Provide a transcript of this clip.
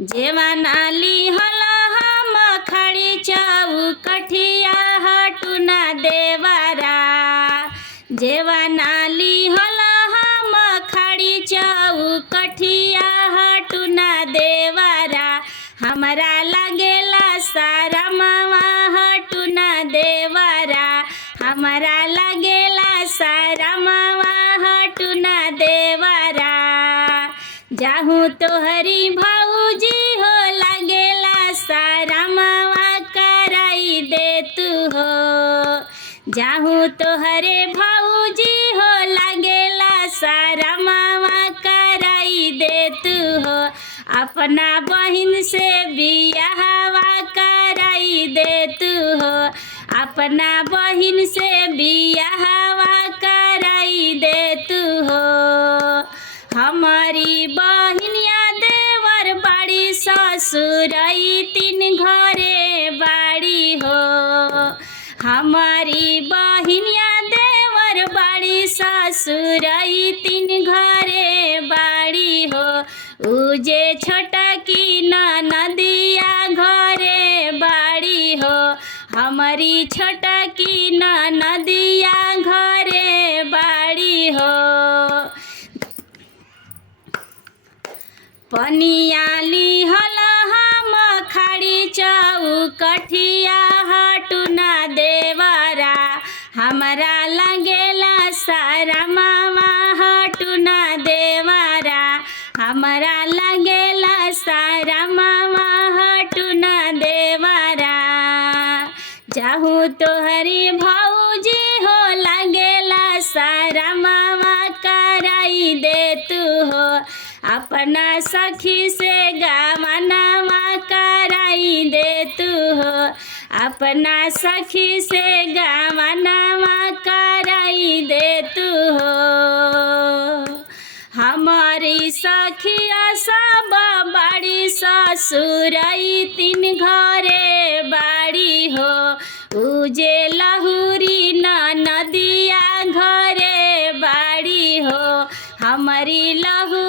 जेवनाली हला हम खड़ी चौकठिया हटुना देवरा। जेवनाली हला हम खड़ी चौकठिया हटुना देवरा। हमरा लगेला सारा मामा हटुना देवरा। हमरा लगेला सारा मामा हटुना देवरा। जाहूँ तोहरी भौजी हो लगेला सारा मावा कराई दे तू हो। जाहूँ तोहरे भौजी हो लगेला सारा मावा कराई दे तू हो। अपना बहिन से बियाहवा कराई दे तू हो। अपना बहिन से बियाहवा कराई दे तू हो। हमारी बहिनिया देवर बाड़ी ससुरई तीन घरे बाड़ी हो। हमारी बहिनिया देवर बाड़ी ससुरई तीन घरे बाड़ी हो। उजे छोटा की नदिया घरे बाड़ी हो। हमारी छोटा की नदिया घरे बाड़ी हो। पनियाली हला हम खड़ी चौकठिया हटुना देवरा। हमरा लगेला सारा मामा हटुना देवरा। हमरा लगेला सारा मामा हटुना देवरा। जाहूँ तोहरी भौजी हो लगेला सारा मामा कराई दे तू हो। अपना सखी से गवनवा कराई दे तू हो। अपना सखी से गवनवा कराई दे तू हो। हमारी सखिया सब बाड़ी ससुरई तीन घरे बाड़ी हो। उजे लहुरी नदिया घरे बाड़ी हो। हमारी लहू